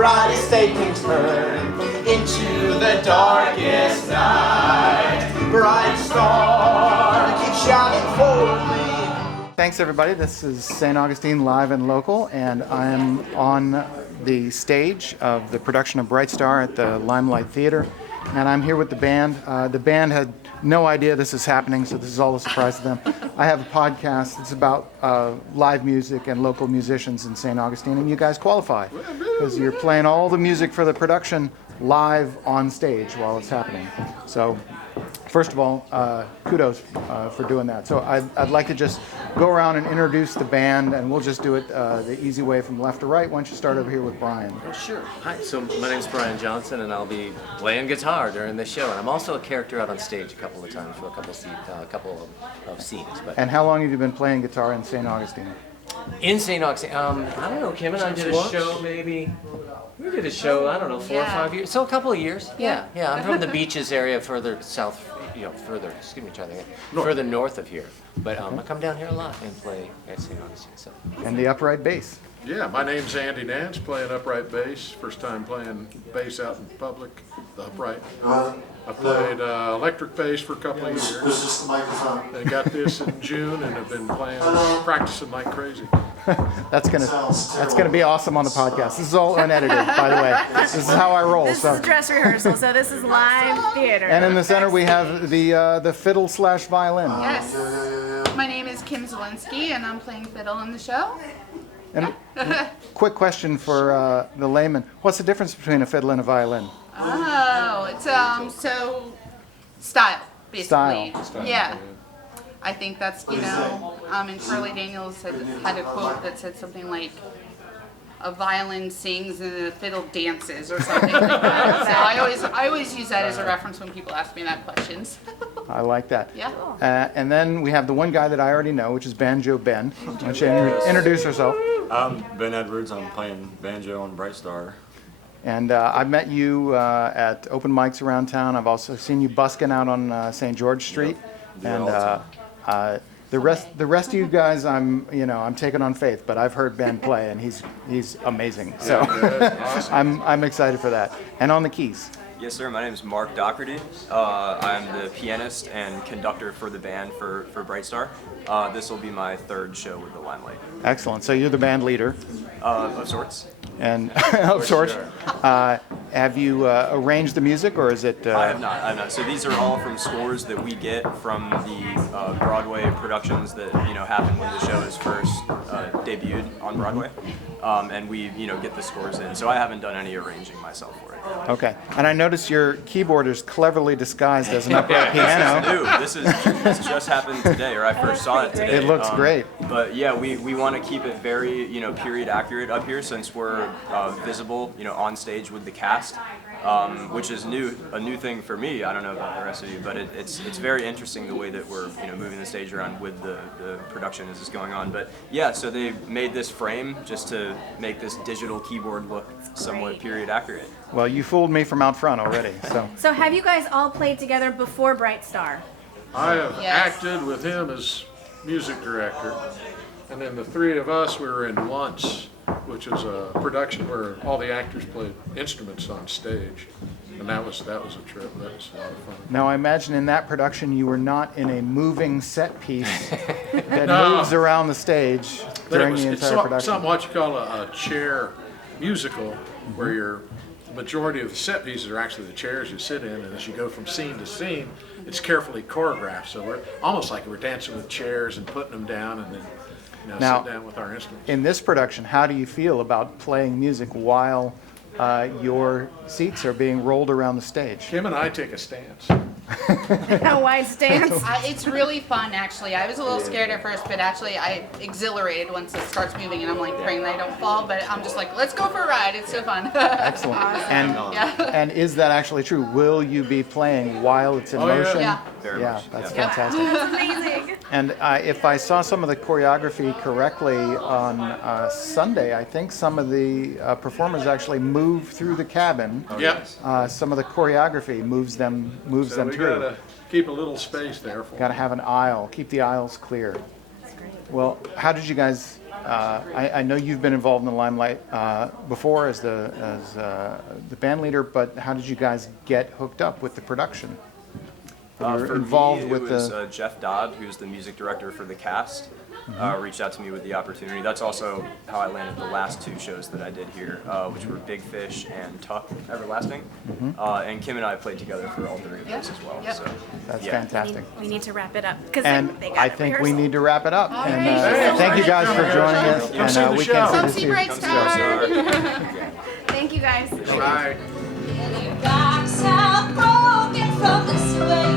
brightest they can turn into the darkest night. Bright star, keep shining for me. Thanks everybody, this is St. Augustine Live and Local, and I'm on the stage of the production of Bright Star at the Limelight Theater, and I'm here with the band. The band had no idea this is happening, so this is all a surprise to them. I have a podcast that's about live music and local musicians in St. Augustine, and you guys qualify because you're playing all the music for the production live on stage while it's happening. So first of all, kudos for doing that. So I'd like to just go around and introduce the band, and we'll just do it the easy way from left to right. Why don't you start over here with Brian? Oh, sure. Hi, so my name's Brian Johnson, and I'll be playing guitar during the show. And I'm also a character out on stage a couple of times for a couple of scenes. But And how long have you been playing guitar in St. Augustine? in St. Augustine, I don't know, Kim and I did a show maybe. We did a show, I don't know, 4 or 5 years. So a couple of years. Yeah. I'm from the beaches area further south, further north of here. But I come down here a lot and play at St. Augustine. So. And the upright bass. Yeah, my name's Andy Nance, playing upright bass. First time playing bass out in public, the upright. I played electric bass for a couple of years. This is the microphone. I got this in June and have been practicing like crazy. That's gonna be awesome on the podcast. This is all unedited, by the way. This is how I roll. This is dress rehearsal, so this is live theater. And in the center we have the fiddle/violin. Yes. My name is Kim Zielinski, and I'm playing fiddle in the show. And quick question for the layman: what's the difference between a fiddle and a violin? Oh, it's so style, basically. Style. Yeah. I think that's, and Shirley Daniels had a quote that said something like, a violin sings and a fiddle dances, or something like that. So I always use that as a reference when people ask me that questions. I like that. Yeah. And then we have the one guy that I already know, which is Banjo Ben. Why don't you introduce herself? I'm Ben Edwards. I'm playing banjo on Bright Star. And I've met you at open mics around town. I've also seen you busking out on St. George Street. Yep. And the rest of you guys, I'm taking on faith, but I've heard Ben play, and he's amazing. So I'm excited for that. And on the keys. Yes, sir. My name is Mark Doherty. I'm the pianist and conductor for the band for Bright Star. This will be my third show with the Limelight. Excellent. So you're the band leader. Of sorts. And of sorts. Sure. Have you arranged the music, or is it? I have not. So these are all from scores that we get from the Broadway productions that happen when the show is first debuted on Broadway, and we get the scores in. So I haven't done any arranging myself for it. Okay. And I noticed your keyboard is cleverly disguised as an upright piano. This just happened today, or I first saw it today. It looks great. But yeah, we want to keep it very period accurate up here, since we're visible on stage with the cast, which is a new thing for me. I don't know about the rest of you, but it's very interesting the way that we're moving the stage around with the production as it's going on. But yeah, so they made this frame just to make this digital keyboard look somewhat period accurate. Well, you fooled me from out front already. So have you guys all played together before Bright Star? I have acted with him as music director, and then the three of us, we were in Once, which is a production where all the actors played instruments on stage, and that was a trip. That was a lot of fun. Now, I imagine in that production you were not in a moving set piece that moves around the stage during the entire production. It's something what you call a chair musical, where the majority of the set pieces are actually the chairs you sit in, and as you go from scene to scene, it's carefully choreographed. So we're almost like we're dancing with chairs and putting them down, and then now, sit down with our instruments. In this production, how do you feel about playing music while your seats are being rolled around the stage? Kim and I take a stance. A wide stance. It's really fun, actually. I was a little scared at first, but actually I exhilarated once it starts moving, and I'm like praying that I don't fall, but I'm just like, let's go for a ride. It's so fun. Excellent. And is that actually true? Will you be playing while it's in motion? Yeah. Very much. That's Yeah. fantastic. That's amazing. And if I saw some of the choreography correctly on Sunday, I think some of the performers actually move through the cabin. Yep. Some of the choreography moves them We through. gotta keep a little space there for Got to have an aisle. Keep the aisles clear. Well, how did you guys I know you've been involved in the Limelight before as the band leader, but how did you guys get hooked up with the production? You were For involved me, with it was the. Jeff Dodd, who's the music director for the cast, reached out to me with the opportunity. That's also how I landed the last 2 shows that I did here, which were Big Fish and Tuck Everlasting. And Kim and I played together for all 3 of those as well. Yep. So That's yeah. fantastic. We need to wrap it up because And they got I a think we rehearsal. need to wrap it up. And right. thank you guys for joining us. Come see And the we show. can't Come this see here. Bright Come see Star. our star. Thank you guys. Right. Rocks are broken from the sway.